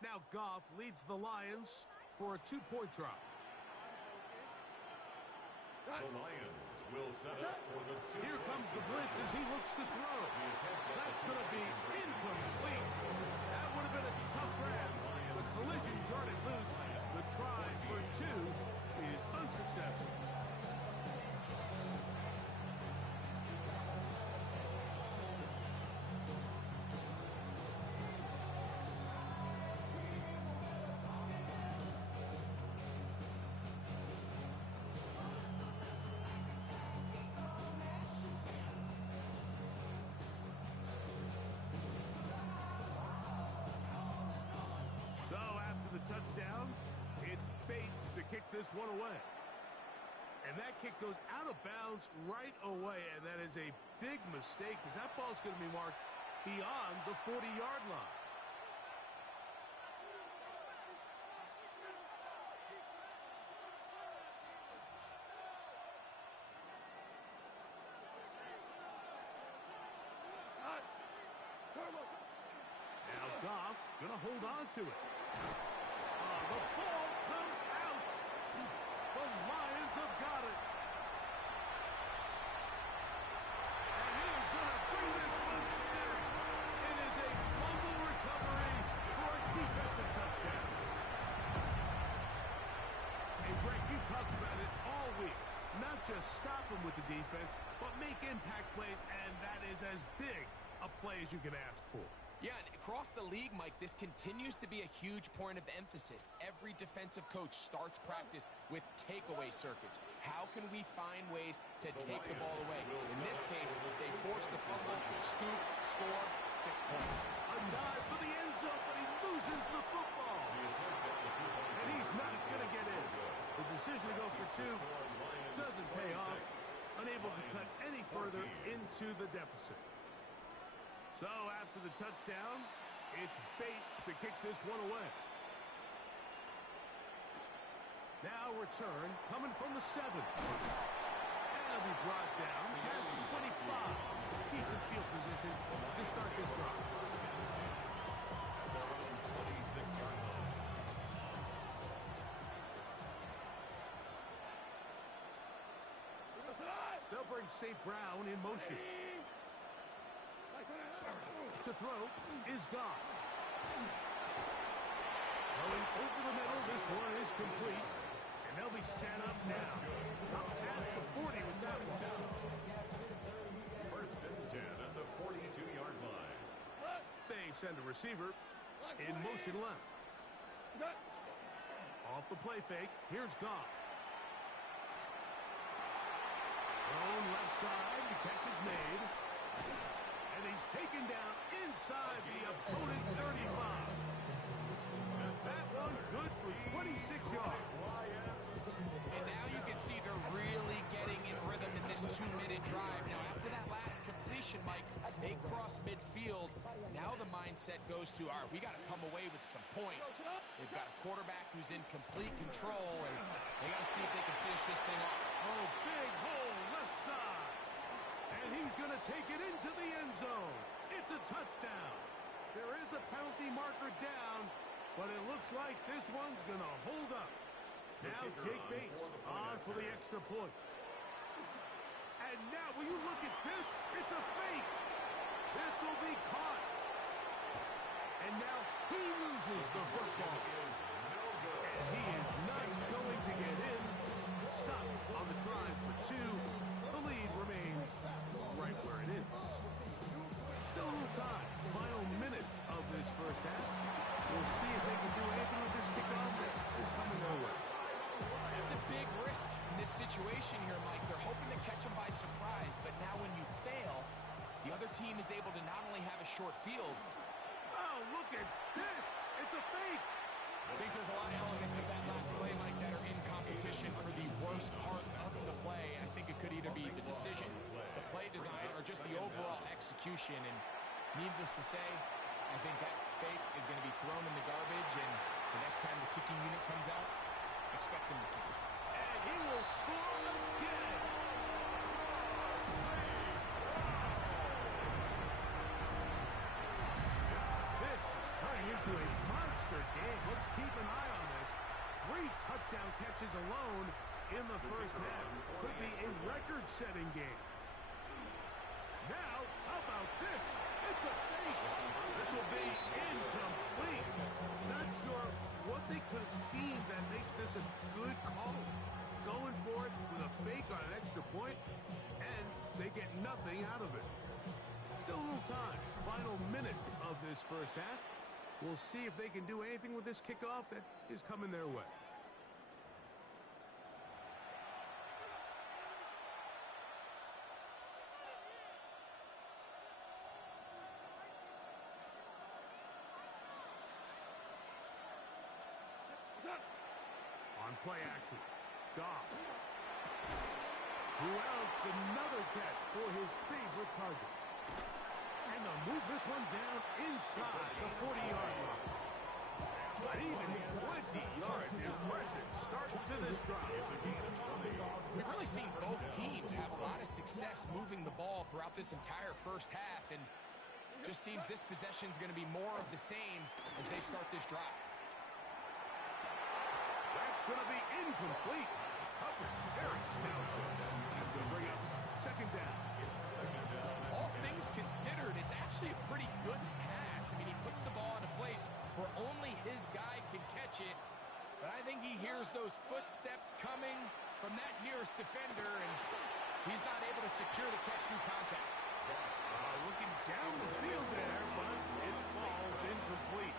Now Goff leads the Lions for a 2-point drop. The Lions will set up for the 2. Here comes the blitz as he looks to throw. That's going to be incomplete. That would have been a tough grab. The collision jarred it loose. The try for 2 is unsuccessful. So after the touchdown, it's Bates to kick this one away. And that kick goes out of bounds right away, and that is a big mistake because that ball's going to be marked beyond the 40-yard line. Now Goff going to hold on to it. The ball comes out. The Lions have got it. And he is going to bring this one back. It is a fumble recovery for a defensive touchdown. And Greg, you talked about it all week. Not just stop him with the defense, but make impact plays, and that is as big a play as you can ask for. Yeah, and across the league, Mike, this continues to be a huge point of emphasis. Every defensive coach starts practice with takeaway circuits. How can we find ways to take the ball away? In this case, they force the fumble, scoop, score, 6 points. A dive for the end zone, but he loses the football. And he's not going to get in. The decision to go for 2 doesn't pay off. Unable to cut any further into the deficit. So after the touchdown, it's Bates to kick this one away. Now return coming from the 7. And he'll be brought down past the 25. Decent field position to start this drive. Their own 26-yard line. They'll bring St. Brown in motion. To throw is Goff. Going over the middle, this one is complete. And they'll be set up now. Up past the 40 with that one. 1st and 10 at the 42-yard line. They send a receiver in motion left. Off the play fake, here's Goff. Thrown left side, the catch is made. And he's taken down inside the opponent's 35. That one good for 26 yards. And now you can see they're really getting in rhythm in this 2-minute drive. Now, after that last completion, Mike, they cross midfield. Now the mindset goes to, all right, we got to come away with some points. They've got a quarterback who's in complete control, and they got to see if they can finish this thing off. Oh, big hole left side. And he's going to take it into the end zone. It's a touchdown. There is a penalty marker down, but it looks like this one's going to hold up. Now Jake Bates on for the extra point. And now, will you look at this? It's a fake. This will be caught. And now he loses the football. And he is not going to get in. Stop on the drive for 2. The lead remains right where it is. Still a little time. Final minute of this first half. We'll see if they can do anything with this kickoff that is coming their way. It's a big risk in this situation here, Mike. They're hoping to catch them by surprise, but now when you fail, the other team is able to not only have a short field. Oh, look at this. It's a fake. I think there's a lot of elements of that last play, Mike, that are in competition for the worst part of the play. I think it could either be the decision, the play design, or just the overall execution. And needless to say, I think that fake is going to be thrown in the garbage, and the next time the kicking unit comes out, expect them to kick it. And he will score again. This is turning into a monster game. Let's keep an eye on this. 3 touchdown catches alone in the first half. Could be a record-setting game. Now, how about this? It's a fake. This will be incomplete. Not sure what they could have seen that makes this a good call. Going for it with a fake on an extra point, and they get nothing out of it. Still a little time. Final minute of this first half. We'll see if they can do anything with this kickoff that is coming their way. On play action, Goff. Who else? Another catch for his favorite target. And they'll move this one down inside the 40-yard line. But even 20 yards, impressive start to this drive. We've really seen both teams have a lot of success moving the ball throughout this entire first half, and just seems this possession is going to be more of the same as they start this drive. That's going to be incomplete. Covered very stout. That's going to bring up second down. All things considered, it's actually a pretty good pass. I mean, he puts the ball in a place where only his guy can catch it. But I think he hears those footsteps coming from that nearest defender, and he's not able to secure the catch through contact. Looking down the field there, but it falls incomplete.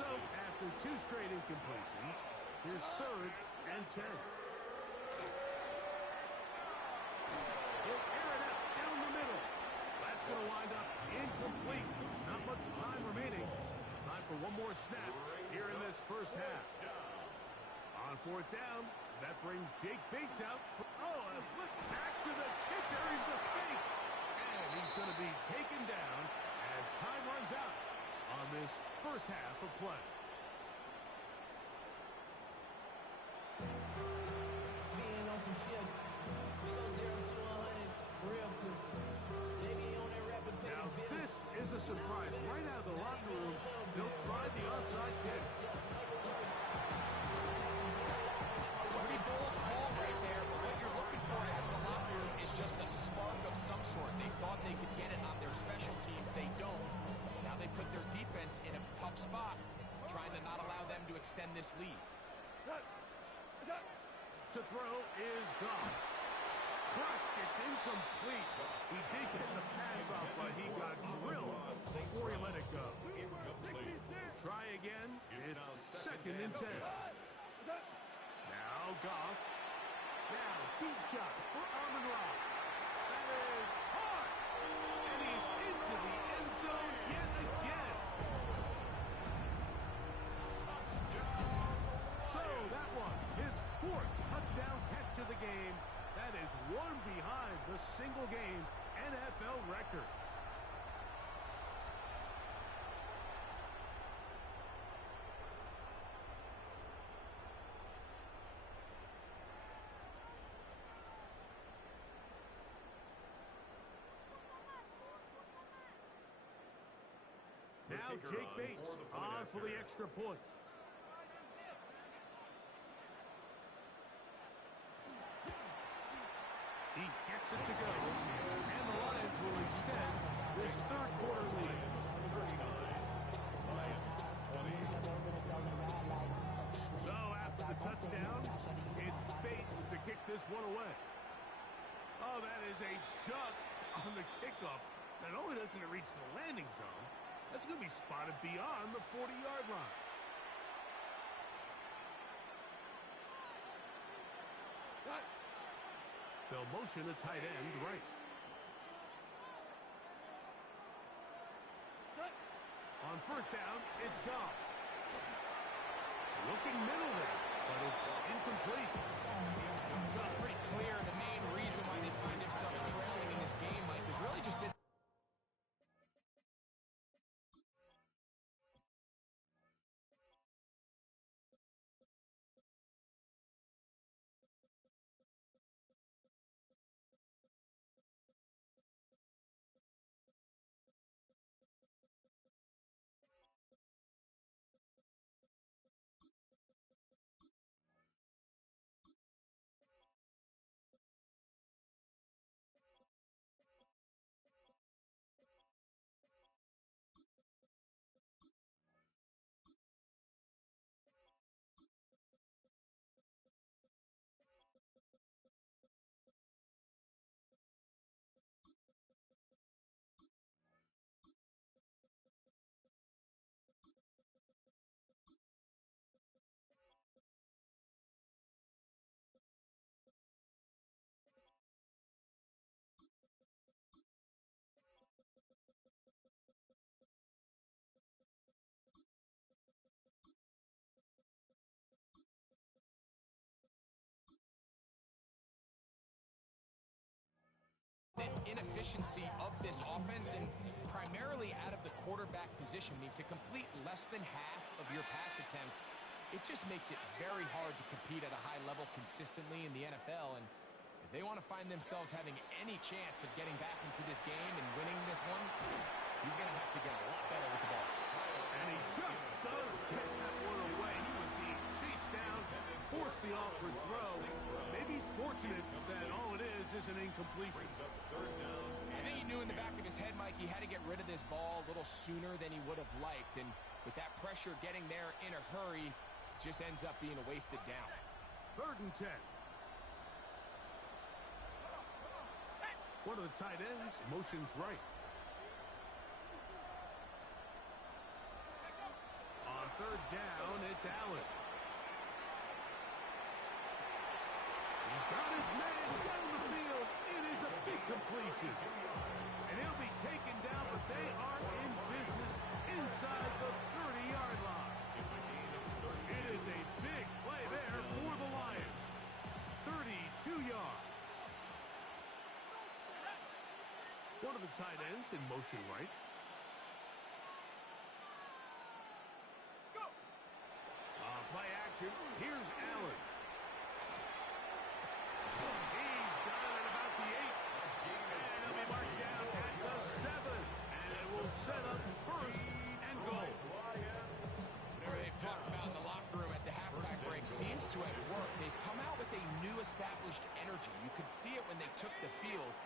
So, after 2 straight incompletions, here's 3rd and 10. He'll air it out down the middle. That's going to wind up incomplete. Not much time remaining. Time for one more snap here in this first half. On 4th down, that brings Jake Bates out. A flip back to the kicker. He's a fake. And he's going to be taken down as time runs out on this first half of play. Being on some chill. We go 0 to 100 real quick. They be on that rapid pace. Now this is a surprise. Right out of the locker room, they'll try the onside kick. Pretty bold call right there, but what you're looking for out of the locker room is just a spark of some sort. They thought they could get it on their special teams. They don't. Now they put their defense in a tough spot, trying to not allow them to extend this lead. To throw is gone. Crushed, it's incomplete. He did get the pass off, but he got drilled before he let it go. Try again. It's 2nd and 10. Now Goff. Now deep shot for Amon-Ra. That is hard. And he's into the end zone yet again. So that one, his 4th touchdown catch of the game. That is one behind the single-game NFL record. Now Jake Bates on for the extra point. He gets it to go, and the Lions will extend this 3rd quarter lead. So after the touchdown, it's Bates to kick this one away. Oh, that is a duck on the kickoff. Not only doesn't it reach the landing zone, that's going to be spotted beyond the 40-yard line. They'll motion a tight end right. On 1st down, it's Goff. Looking middle there, but it's incomplete. Well, it's pretty clear the main reason why they find themselves trailing in this game, Mike, has really just been inefficiency of this offense, and primarily out of the quarterback position. I mean, to complete less than half of your pass attempts, it just makes it very hard to compete at a high level consistently in the NFL. And if they want to find themselves having any chance of getting back into this game and winning this one, he's going to have to get a lot better with the ball. And he just does kick that one away. He was being chased down, forced the awkward throw. Maybe he's fortunate that all it is an incompletion. I think he knew in the back of his head, Mike, he had to get rid of this ball a little sooner than he would have liked. And with that pressure getting there in a hurry, it just ends up being a wasted down. 3rd and 10. One of the tight ends motions right. On 3rd down, it's Allen. He's got his man down the field. It is a big completion. And he'll be taken down, but they are in business inside the 30-yard line. It is a big play there for the Lions. 32 yards. One of the tight ends in motion right. Play action. Here's Allen. He's got it at about the 8. And he'll be marked down at the 7. And it will set up 1st and goal. Whatever they've talked about in the locker room at the halftime break seems to have worked. They've come out with a new established energy. You could see it when they took the field.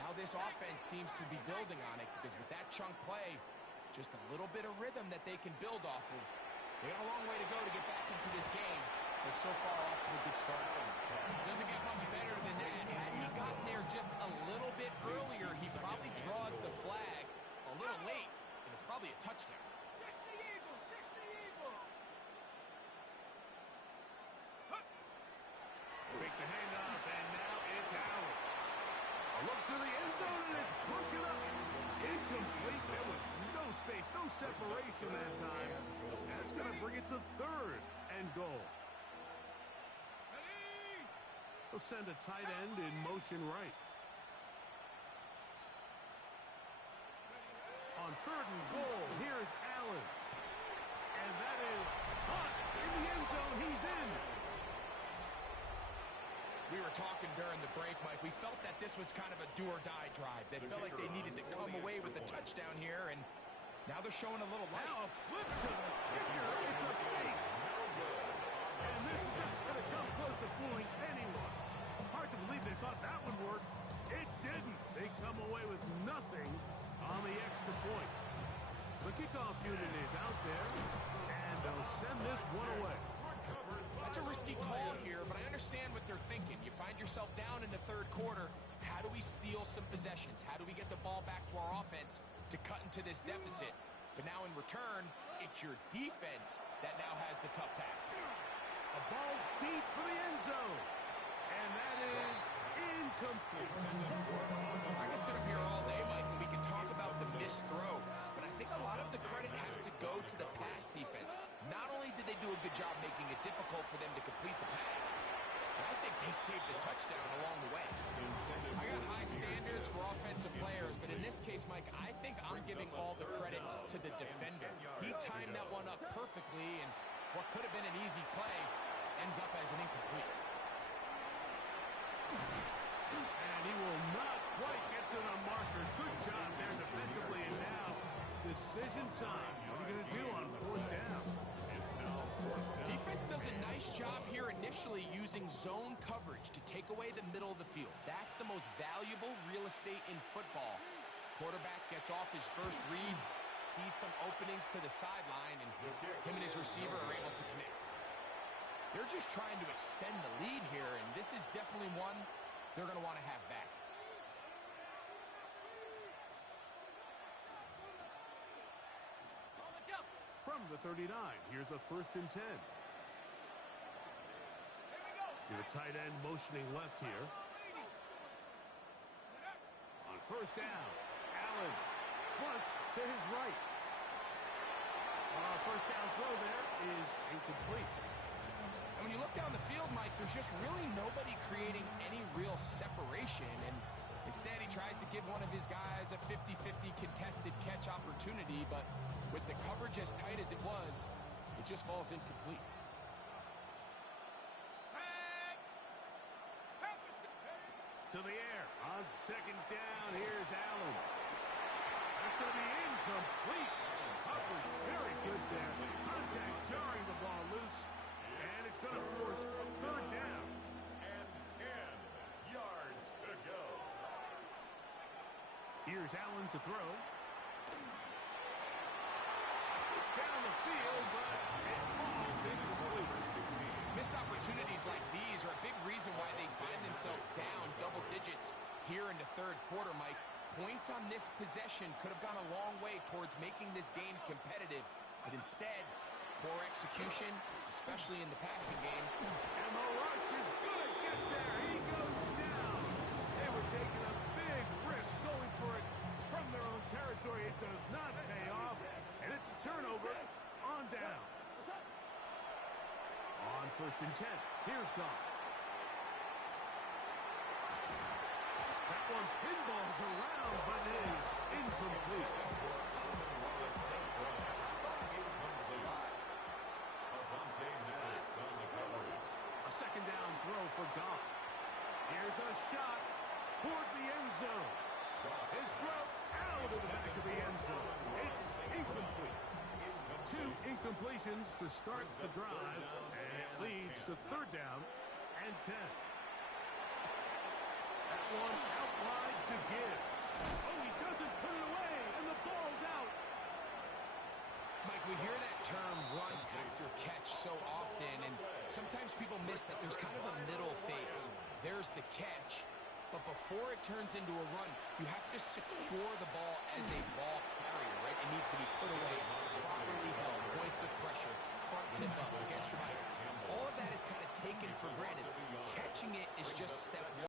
Now this offense seems to be building on it because with that chunk play, just a little bit of rhythm that they can build off of. They got a long way to go to get back into this game, but so far off to a good start. Doesn't get much better than that. Had he gotten there just a little bit earlier, he probably draws the flag a little late, and it's probably a touchdown. 60 Eagles, 60 Eagles. Fake the handoff, and now it's Allen. A look to the end zone, and it's broken up. Incomplete. There was no space, no separation that time. That's going to bring it to 3rd and goal. They'll send a tight end in motion right. On 3rd and goal, here's Allen. And that is tossed in the end zone. He's in. We were talking during the break, Mike. We felt that this was kind of a do-or-die drive. They felt like they needed to come away with a touchdown here, and now they're showing a little life. Now a flip to the kicker. It's a fake. And this is just going to come close to fooling anyone. Hard to believe they thought that would work. It didn't. They come away with nothing on the extra point. The kickoff unit is out there, and they'll send this one away. That's a risky call here, but I understand what they're thinking. You find yourself down in the 3rd quarter. How do we steal some possessions? How do we get the ball back to our offense to cut into this deficit? But now in return, it's your defense that now has the tough task. A ball deep for the end zone. And that is incomplete. I can sit up here all day, Mike, and we can talk about the missed throw, but I think a lot of the credit has to go to the pass defense. Not only did they do a good job making it difficult for them to complete the pass, but I think they saved the touchdown along the way. I got high standards for offensive players, but in this case, Mike, I think I'm giving all the credit to the defender. He timed that one up perfectly, and what could have been an easy play ends up as an incomplete. And he will not quite get to the marker. Good job there defensively, and now decision time. What are you going to do on 4th down? Defense does a nice job here initially using zone coverage to take away the middle of the field. That's the most valuable real estate in football. Quarterback gets off his first read, sees some openings to the sideline, and him and his receiver are able to connect. They're just trying to extend the lead here, and this is definitely one they're going to want to have back. From the 39, here's a 1st and 10. Your tight end motioning left here. On 1st down, Allen flush to his right. 1st down throw there is incomplete. And when you look down the field, Mike, there's just really nobody creating any real separation. And Instead, he tries to give one of his guys a 50-50 contested catch opportunity, but with the coverage as tight as it was, it just falls incomplete. To the air. On second down, here's Allen. That's going to be incomplete. Coverage very good there. Contact jarring the ball loose. And it's going to force third down. And 10 yards to go. Here's Allen to throw. Down the field, but it falls incomplete. Missed opportunities like these are a big reason why they find themselves down double digits here in the third quarter, Mike. Points on this possession could have gone a long way towards making this game competitive, but instead, poor execution, especially in the passing game. And the rush is going to get there. He goes down. They were taking a big risk going for it from their own territory. It does not pay off, and it's a turnover on down. On 1st and 10, here's Goff. That one pinballs around, but is incomplete. A second down throw for Goff. Here's a shot toward the end zone. His throw out of the back of the end zone. It's incomplete. 2 incompletions to start the drive, and it leads to third down and 10. That one out wide to Gibbs. Oh, he doesn't put it away, and the ball's out. Mike, we hear that term run after catch so often, and sometimes people miss that there's kind of a middle phase. There's the catch, but before it turns into a run, you have to secure the ball as a ball carrier, right? It needs to be put away, properly held, points of pressure, front tip up against your bike. All of that is kind of taken for granted. Catching it is just step one.